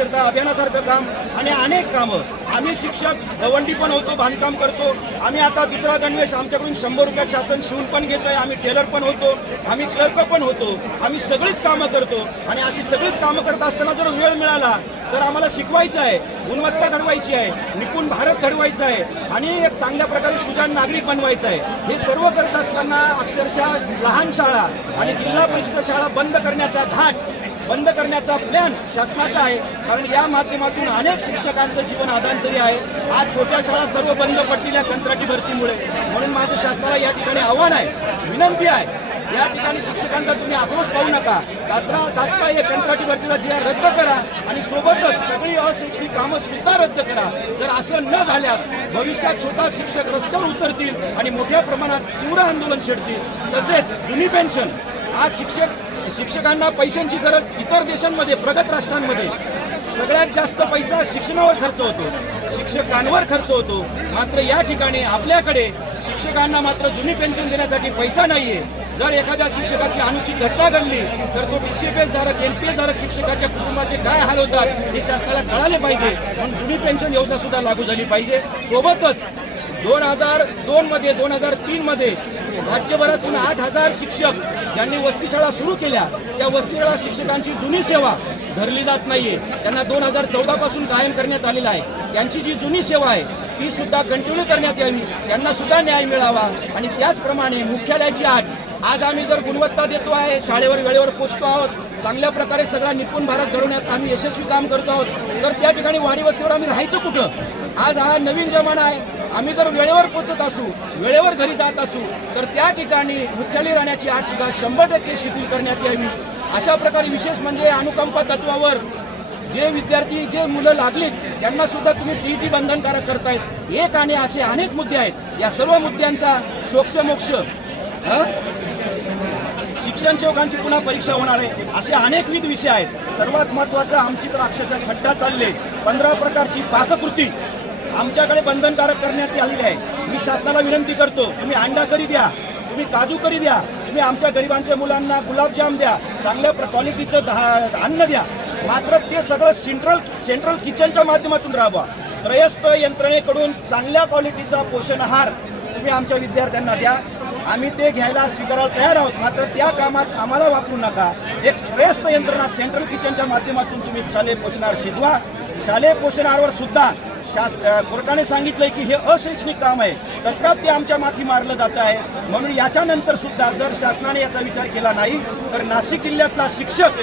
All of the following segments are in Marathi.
साक्षरता अभियानासारखं काम आणि अनेक कामं. आम्ही शिक्षक गवंडी पण होतो बांधकाम करतो. आम्ही आता दुसरा गणवेश आमच्याकडून शंभर रुपयात शासन शिवून पण घेतोय. आम्ही टेलर पण होतो. आम्ही क्लर्क पण होतो. आम्ही सगळीच कामं करतो. आणि अशी सगळीच कामं करत असताना जर वेळ मिळाला तर आम्हाला शिकवायचं आहे. गुणवत्ता घडवायची आहे. निपुण भारत घडवायचा आहे. आणि एक चांगल्या प्रकारे सुजाण नागरिक बनवायचं आहे. हे सर्व करत असताना अक्षरशः लहान शाळा आणि जिल्हा परिषद शाळा बंद करण्याचा घाट बंद करण्याचा प्लॅन शासनाचा आहे. कारण या माध्यमातून अनेक शिक्षकांचं जीवन आधांतरी आहे. आज छोट्या शाळा सर्व बंद पडलेल्या या कंत्राटी भरतीमुळे. म्हणून माझं शासनाला या ठिकाणी आव्हान आहे विनंती आहे. या ठिकाणी शिक्षकांचा तुम्ही आक्रोश पाहू नका. तात्रा तात्रा या कंत्राटी भरतीला जी रद्द करा आणि सोबतच सगळी अशैक्षणिक कामं सुद्धा रद्द करा. जर असं न झाल्यास भविष्यात स्वतः शिक्षक रस्त्यावर उतरतील आणि मोठ्या प्रमाणात तीव्र आंदोलन छेडतील. तसेच जुनी पेन्शन आज शिक्षक शिक्षकांना पैशांची गरज इतर देशांमध्ये प्रगत राष्ट्रांमध्ये. सगळ्यात जास्त पैसा शिक्षणावर खर्च होतो. शिक्षकांवर खर्च होतो. मात्र या ठिकाणी आपल्याकडे शिक्षकांना मात्र जुनी पेन्शन देण्यासाठी पैसा नाहीये. जर एखाद्या शिक्षकाची अनुचित घटना घडली तर तो बीसीपीएस धारक एनपीएस धारक शिक्षकाच्या कुटुंबाचे काय हाल होतात हे शासनाला कळाले पाहिजे. म्हणून जुनी पेन्शन योजना सुद्धा लागू झाली पाहिजे. सोबतच दोन हजार दोन मध्ये दोन हजार तीन मध्ये राज्यभरातून आठ हजार शिक्षक ज्यांनी वस्तीशाळा सुरू केल्या त्या वस्तीशाळा शिक्षकांची जुनी सेवा धरली जात नाहीये. त्यांना दोन हजार चौदा पासून कायम करण्यात आलेला आहे. त्यांची जी जुनी सेवा आहे ती सुद्धा कंटिन्यू करण्यात यावी. त्यांना सुद्धा न्याय मिळावा. आणि त्याचप्रमाणे मुख्यालयाची आठ आज आम्ही जर गुणवत्ता देतो आहे शाळेवर वेळेवर पोचतो आहोत चांगल्या प्रकारे सगळा निपुण भारत घडवण्यात आम्ही यशस्वी काम करतो आहोत तर त्या ठिकाणी वाडी वस्तीवर आम्ही राहायचं कुठं? आज हा नवीन जमाना आहे. आम्ही जर वेळेवर पोचत असू वेळेवर घरी जात असू तर त्या ठिकाणी मुख्यालय राहण्याची आठ सुद्धा शंभर टक्के शिथिल करण्यात यावी. अशा प्रकारे विशेष म्हणजे अनुकंपा तत्वावर जे विद्यार्थी जे मुलं लागलीत त्यांना सुद्धा तुम्ही टीईटी बंधनकारक करतायत. एक आणि असे अनेक मुद्दे आहेत. या सर्व मुद्द्यांचा सोक्षमोक्ष शिक्षण सेवकांची पुन्हा परीक्षा होणार आहे. असे अनेकविध विषय आहेत. सर्वात महत्त्वाचा आमची तर अक्षरशः खड्डा चालले. पंधरा प्रकारची पाककृती. आमच्याकडे बंधनकारक करण्यात आलेली आहे. मी शासनाला विनंती करतो तुम्ही अंडा करी द्या तुम्ही काजू करी द्या तुम्ही आमच्या गरिबांच्या मुलांना गुलाबजाम द्या चांगल्या क्वालिटीचं दहा- अन्न द्या. मात्र ते सगळं सेंट्रल सेंट्रल किचनच्या माध्यमातून राहावा त्रयस्थ यंत्रणेकडून चांगल्या क्वालिटीचा पोषण आहार तुम्ही आमच्या विद्यार्थ्यांना द्या. आम्ही ते घ्यायला स्वीकारायला तयार आहोत मात्र त्या कामात आम्हाला वापरू नका. एक त्रयस्थ यंत्रणा सेंट्रल किचनच्या माध्यमातून तुम्ही शालेय पोषणाहार शिजवा. शालेय पोषणाहारवर सुद्धा शास कोर्टाने सांगितलंय की हे अशैक्षणिक काम आहे. तत्राप ते आमच्या माथी मारलं जात आहे. म्हणून याच्यानंतर सुद्धा जर शासनाने याचा विचार केला नाही तर नाशिक जिल्ह्यातला शिक्षक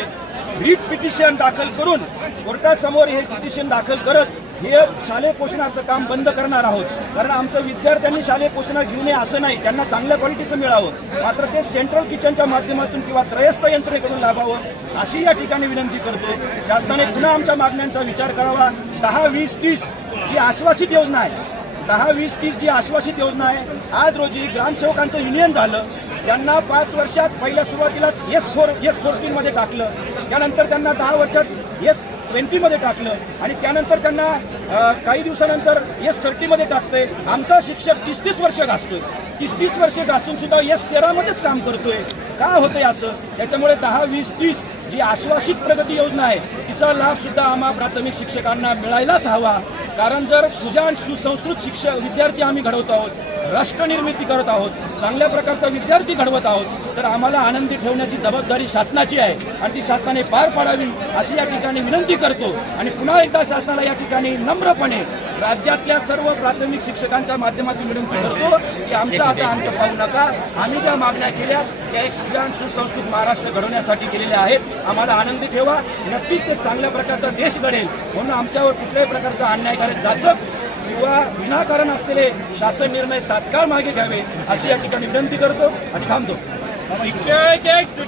रीट पिटिशन दाखल करून कोर्टासमोर हे पिटिशन दाखल करत हे शालेय पोषणाचं काम बंद करणार आहोत. कारण आमचं विद्यार्थ्यांनी शालेय पोषणात घेऊ नये असं नाही. त्यांना चांगल्या क्वालिटीचं मिळावं. मात्र ते सेंट्रल किचनच्या माध्यमातून किंवा त्रयस्थ यंत्रणेकडून लाभावं अशी या ठिकाणी विनंती करतो. शासनाने पुन्हा आमच्या मागण्यांचा विचार करावा. दहा वीस तीस जी आश्वासित योजना आहे दहा वीस तीस जी आश्वासित योजना आहे आज रोजी ग्रामसेवकांचं युनियन झालं त्यांना पाच वर्षात पहिल्या सुरुवातीलाच एस फोर एस फोर्टीनमध्ये टाकलं त्यानंतर त्यांना दहा वर्षात एस ट्वेंटीमध्ये टाकलं आणि त्यानंतर त्यांना काही दिवसानंतर एस थर्टीमध्ये टाकतंय. आमचा शिक्षक तीस तीस वर्ष घासतोय. तीस तीस वर्ष घासून सुद्धा एस तेरामध्येच काम करतोय. का होतंय असं? त्याच्यामुळे दहा वीस तीस जी आश्वासित प्रगती योजना आहे तिचा लाभ सुद्धा आम्हा प्राथमिक शिक्षकांना मिळायलाच हवा. कारण जर सुजाण सुसंस्कृत शिक्षक विद्यार्थी आम्ही घडवत आहोत राष्ट्रनिर्मिती करत आहोत चांगल्या प्रकारचा विद्यार्थी घडवत आहोत तर आम्हाला आनंदी ठेवण्याची जबाबदारी शासनाची आहे. आणि ती शासनाने पार पाडावी अशी या ठिकाणी विनंती करतो. आणि पुन्हा एकदा शासनाला या ठिकाणी नम्रपणे राज्यातल्या सर्व प्राथमिक शिक्षकांच्या माध्यमातून विनंती करतो की आमचा आता अंत पाहू नका. आम्ही ज्या मागण्या केल्या त्या एक सुजान सुसंस्कृत महाराष्ट्र घडवण्यासाठी केलेल्या आहेत. आम्हाला आनंदी ठेवा. नक्कीच एक चांगल्या प्रकारचा देश घडेल. म्हणून आमच्यावर कुठल्याही प्रकारचा अन्यायकारक जाचक किंवा विनाकारण असलेले शासन निर्णय तात्काळ मागे घ्यावे अशी या ठिकाणी विनंती करतो आणि थांबतो.